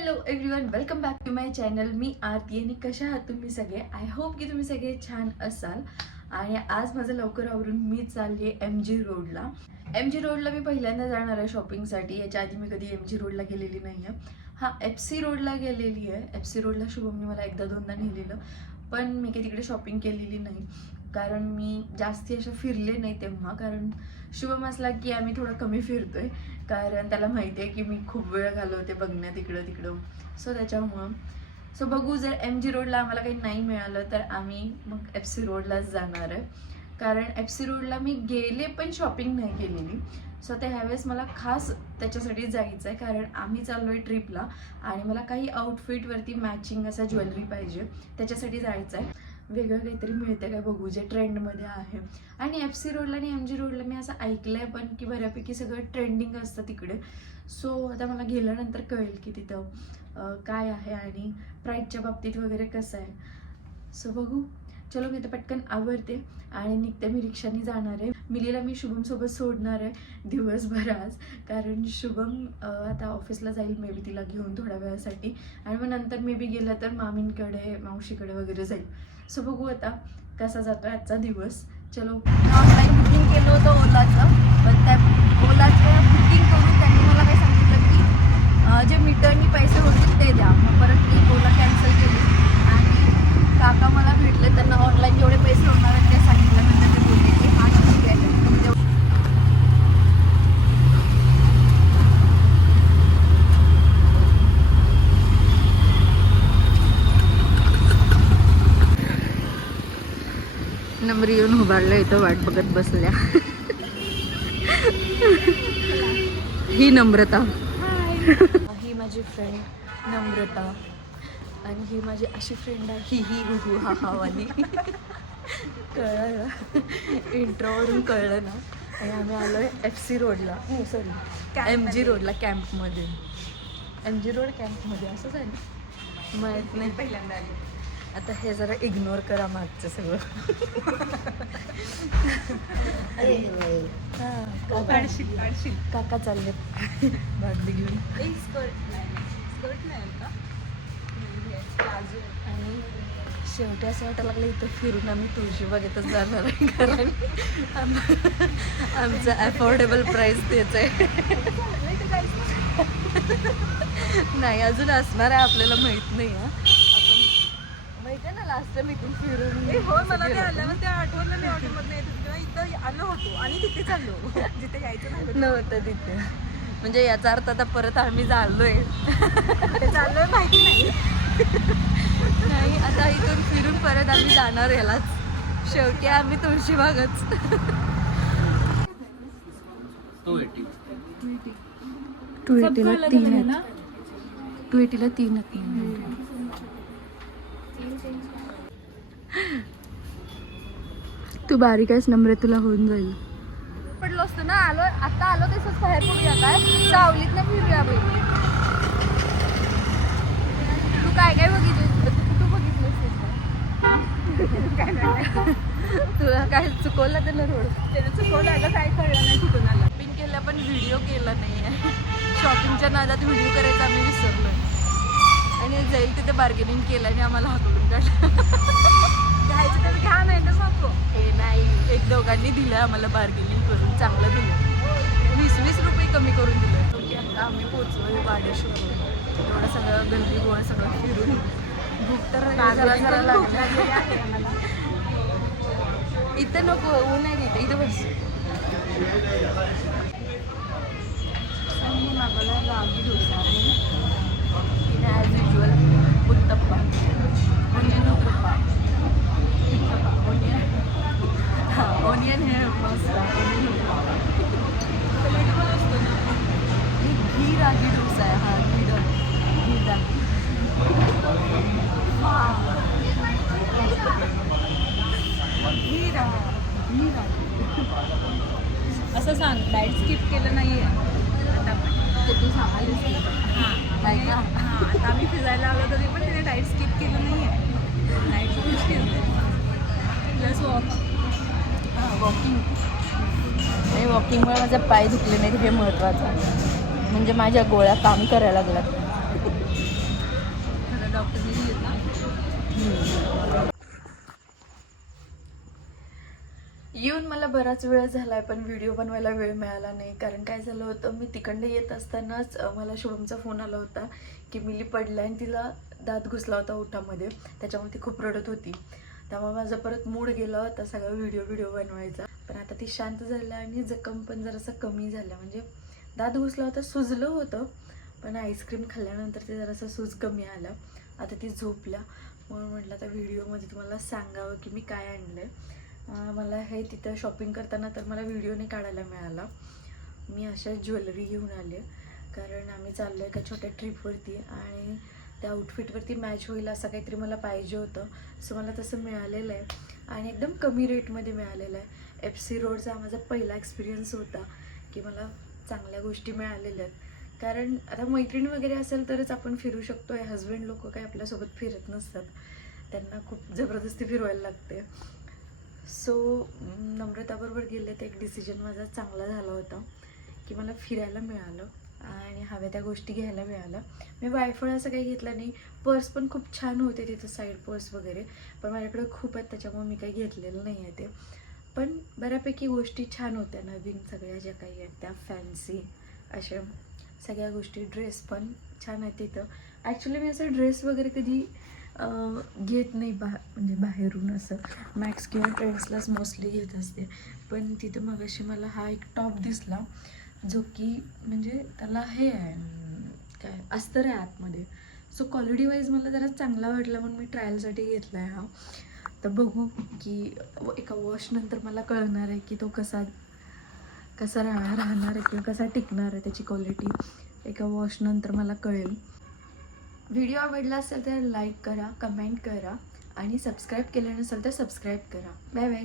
Hello everyone, welcome back to my channel. मी आरती आणि कशा आहात तुम्ही सगळे. आय होप की तुम्ही सगळे छान असाल. आणि आज माझं लवकर आवरून मी चालली आहे MG रोडला. MG रोडला मी पहिल्यांदा जाणार आहे शॉपिंगसाठी. याच्या आधी मी कधी MG रोडला गेलेली नाही आहे. हां, FC रोडला गेलेली आहे. FC रोडला शुभमने मला एकदा दोनदा नेलेलं, पण मी काही तिकडे शॉपिंग केलेली नाही कारण मी जास्ती अशा फिरले नाही तेव्हा. कारण शुभम असला की आम्ही थोडं कमी फिरतोय, कारण त्याला माहिती आहे की मी खूप वेळ घालवते बघण्यात इकडं तिकडं. सो त्याच्यामुळं बघू, जर MG रोडला आम्हाला काही नाही मिळालं तर आम्ही मग FC रोडलाच जाणार आहे. कारण FC रोडला मी गेले पण शॉपिंग नाही केलेली. सो ते ह्यावेळेस मला खास त्याच्यासाठी जायचं आहे, कारण आम्ही चाललो आहे ट्रिपला आणि मला काही आउटफिटवरती मॅचिंग असं ज्वेलरी पाहिजे, त्याच्यासाठी जायचं आहे. वेगळं काहीतरी मिळते काय बघू, जे ट्रेंडमध्ये आहे. आणि FC रोडला आणि MG रोडला मी असं ऐकलं आहे पण की बऱ्यापैकी सगळं ट्रेंडिंग असतं तिकडे. सो आता मला गेल्यानंतर कळेल की तिथं काय आहे आणि प्राईसच्या बाबतीत वगैरे कसं आहे. सो बघू, चलो मी आता पटकन आवरते आणि निघते. मी रिक्षाने जाणार आहे. मिलीला मी शुभमसोबत सोडणार आहे दिवसभर आज, कारण शुभम आता ऑफिसला जाईल मे बी तिला घेऊन थोड्या वेळासाठी. आणि मग नंतर मे बी गेलं तर मामींकडे मावशीकडे वगैरे जाईल. सो बघू आता कसा जातो आहे आजचा दिवस. चलो. ऑनलाईन बुकिंग केलं होतं ओलाचं, पण त्या ओलाचं बुकिंग करून त्यांनी मला काय सांगितलं की जे मीटरनी पैसे होतील ते द्या. मग परत मी ओला कॅन्सल केली आणि काका मला भेटले, त्यांना ऑनलाईन जेवढे पैसे होणार आहेत ते सांगितल्यानंतर ते बोलले की हा ठीक आहे. नंबर येऊन उभारलं, इथं वाट बघत बसल्या. ही नम्रता, ही माझी फ्रेंड नम्रता, आणि ही माझी अशी फ्रेंड आहे ही हुहू हा हा वाली. कळलं, इंट्रोवरून कळलं ना. आणि आम्ही आलो आहे FC रोडला, हो सॉरी MG रोडला, कॅम्पमध्ये. MG रोड कॅम्पमध्ये असंच आहे ना, माहीत नाही, पहिल्यांदा आली. आता हे जरा इग्नोर करा मागचं सगळं. काका चालले बादली घेऊन. आणि शेवटी असं वाटायला लागलं इथं फिरून आम्ही तुळशीबागेतच जाणार आहे, कारण आमचं अफोर्डेबल प्राईस तेच आहे. नाही, अजून असणार आहे, आपल्याला माहित नाही. माहिती आहे ना, लास्ट टाइम इथून फिरून हो, मला ते आल्यावर ते आठवलं नाही. ऑटोमधून येत होती तेव्हा इथं आलो होतो आणि तिथे चाललो जिथे यायचं नव्हतं तिथे. म्हणजे याचा अर्थ आता परत आम्ही चाललोय, ते चाललोय माहिती नाही. नाही, आता इथून फिरून परत आम्ही जाणार यालाच. शेवटी आम्ही तुळशीबागच. 280ला 3 आहेत. 280ला 3 आहेत. तू बारीक आहेस नम्र, तुला होऊन जाईल. पडलो असतो ना. आलो आता, आलो तसंच बाहेर पडूया, काय सावलीत ना फिरूया बाई. तू काय काय बघितलं, तू बघितलंस तुला काय चुकवलं त्याला रोड, त्यानं चुकवलं आलं, काय कळलं नाही कुठून आलं. शॉपिंग केलं पण व्हिडिओ केला नाही आहे. शॉपिंगच्या नादात व्हिडिओ करायचा आम्ही विसरलोय आणि जाईल तिथे बार्गेनिंग केलं आणि आम्हाला हाकलून काढलं. घ्यायचं तर घ्या, नाही तर नको. हे नाही, एक दोघांनी दिलं आम्हाला बार्गेनिंग करून, चांगलं दिलं. 20-20 रुपये कमी करून दिलं. की आता आम्ही पोचलो वाडेश्वर. एवढं सगळं गल्ली गोळ सगळं फिरून भूक तर जरा जरा लागली. इथं नको, ऊन आहे तिथे, इथं बस. आणि मागवला रागी डोसा आणि as usual uttappa, onion uttappa. Onion हे मस्त. घी रागी डोसा आहे हा. असं सांग, डाएट स्किप केलं नाहीये आता. तू सांगालीस हां, का हां, आता आम्ही फिरायला आलो तरी पण तिने डाएट स्किप केलं नाहीये. डाएटची गोष्टी प्लस वॉकिंग. हे वॉकिंगमुळे माझे पाय दुखले नाहीत, हे महत्त्वाचं आहे. म्हणजे माझ्या गोळ्या काम करायला लागल्यात. येऊन मला बराच वेळ झाला आहे, पण व्हिडिओ बनवायला वेळ मिळाला नाही. कारण काय झालं होतं, मी तिकडनं येत असतानाच मला शुभमचा फोन आला होता की मिली पडला आणि तिला दात घुसला होता ओठामध्ये, त्याच्यामुळे ती खूप रडत होती. त्यामुळे माझा परत मूड गेला होता सगळा व्हिडिओ बनवायचा. पण आता ती शांत झालं आणि जखम पण जरासं कमी झालं. म्हणजे दात घुसला होता, सुजलं होतं, पण आईस्क्रीम खाल्ल्यानंतर ते जरासं सूज कमी आलं. आता ती झोपल्या, म्हणून म्हटलं आता व्हिडिओमध्ये तुम्हाला सांगावं की मी काय आणलं आहे. मला हे तिथं शॉपिंग करताना तर मला व्हिडिओने काढायला मिळाला. मी अशा ज्वेलरी घेऊन आले कारण आम्ही चाललो एका छोट्या ट्रिपवरती आणि त्या आउटफिटवरती मॅच होईल असं काहीतरी मला पाहिजे होतं. सो मला तसं मिळालेलं आहे आणि एकदम कमी रेटमध्ये मिळालेलं आहे. FC रोडचा माझा पहिला एक्सपिरियन्स होता की मला चांगल्या गोष्टी मिळालेल्या आहेत. कारण आता मैत्रीण वगैरे असेल तरच आपण फिरू शकतो आहे. हजबंड लोक काही आपल्यासोबत फिरत नसतात, त्यांना खूप जबरदस्ती फिरवायला लागते. सो नम्रताबरोबर गेले तर एक डिसिजन माझा चांगला झाला होता की मला फिरायला मिळालं आणि हव्या त्या गोष्टी घ्यायला मिळाल्या. मी वायफळ असं काही घेतलं नाही. पर्स पण खूप छान होते तिथं, साईड पर्स वगैरे, पण माझ्याकडे खूप आहेत त्याच्यामुळे मी काही घेतलेलं नाही आहे ते. पण बऱ्यापैकी गोष्टी छान होत्या, नवीन सगळ्या ज्या काही आहेत त्या फॅन्सी अशा सगळ्या गोष्टी. ड्रेस पण छान आहेत तिथं. ॲक्च्युली मी असं ड्रेस वगैरे कधी घेत नाही म्हणजे बाहेरून असं मॅक्स किंवा ट्रेंड्सलाच मोस्टली घेत असते. पण तिथं मगाशी मला हा एक टॉप दिसला जो की म्हणजे त्याला हे आहे काय अस्तर आहे आतमध्ये. सो क्वालिटी वाईज मला जरा चांगला वाटला म्हणून मी ट्रायलसाठी घेतला आहे हा. तर बघू की एका वॉशनंतर मला कळणार आहे की तो कसा राहणार आहे किंवा कसा टिकणार आहे, त्याची क्वालिटी एका वॉशनंतर मला कळेल. व्हिडिओ आवडला असेल तर लाईक करा, कमेंट करा आणि सबस्क्राईब केलं नसेल तर सबस्क्राईब करा. Bye bye.